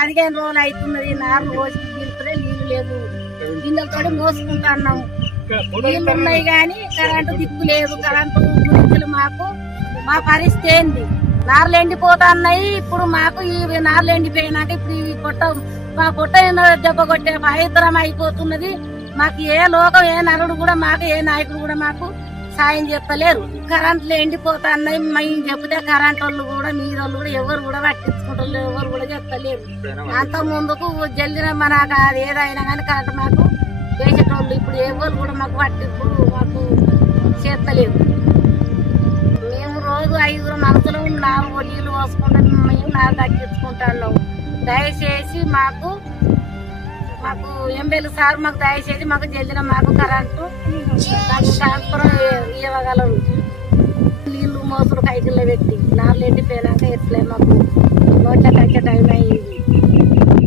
15 రోజులు అవుతున్నది. 4 రోజులు తీరుతుంటే నీళ్లు లేదు. గిన్నెలతో మోసుకుంటున్నాము. నీళ్లు ఉన్నాయి కానీ కరెంటు దిక్కు లేదు. కరెంటు గురించి మా పరిస్థితి ఏంది? నార్లు ఎండిపోతున్నాయి. ఇప్పుడు మాకు ఈ నార్లు ఎండిపోయినాక ఇప్పుడు ఈ మా పొట్ట దెబ్బ కొట్టే పవిత్రం అయిపోతున్నది. మాకు ఏ లోకం ఏ నరుడు కూడా మాకు ఏ నాయకుడు కూడా మాకు సాయం చెప్పలేరు. కరెంట్లు ఎండిపోతున్నాయి. మేము చెప్తే కరెంట్ వాళ్ళు కూడా మీద వాళ్ళు కూడా ఎవరు కూడా పట్టించుకుంటారు, ఎవరు కూడా చెప్తలేరు. అంత ముందుకు జల్దిన మనకు అది ఏదైనా కానీ కరెంట్ మాకు వేసేటోళ్ళు ఇప్పుడు ఎవరు కూడా మాకు పట్టింపు మాకు చేస్తలేరు. మేము రోజు 5 మనసులో 4 నీళ్ళు పోసుకుంటాం. మేము 4 తగ్గించుకుంటున్నాం. దయచేసి మాకు ఎమ్మెల్యే సార్ మాకు దయచేసి మాకు జల్దిన మాకు కరెంటు ట్రాన్స్ఫర్ ఇవ్వగలరు. నీళ్లు మోసులు కైకిల్లో పెట్టి 4 ఎండిపోయినాక ఎట్లే మాకు నోట్ల కట్టే టైం అయ్యింది.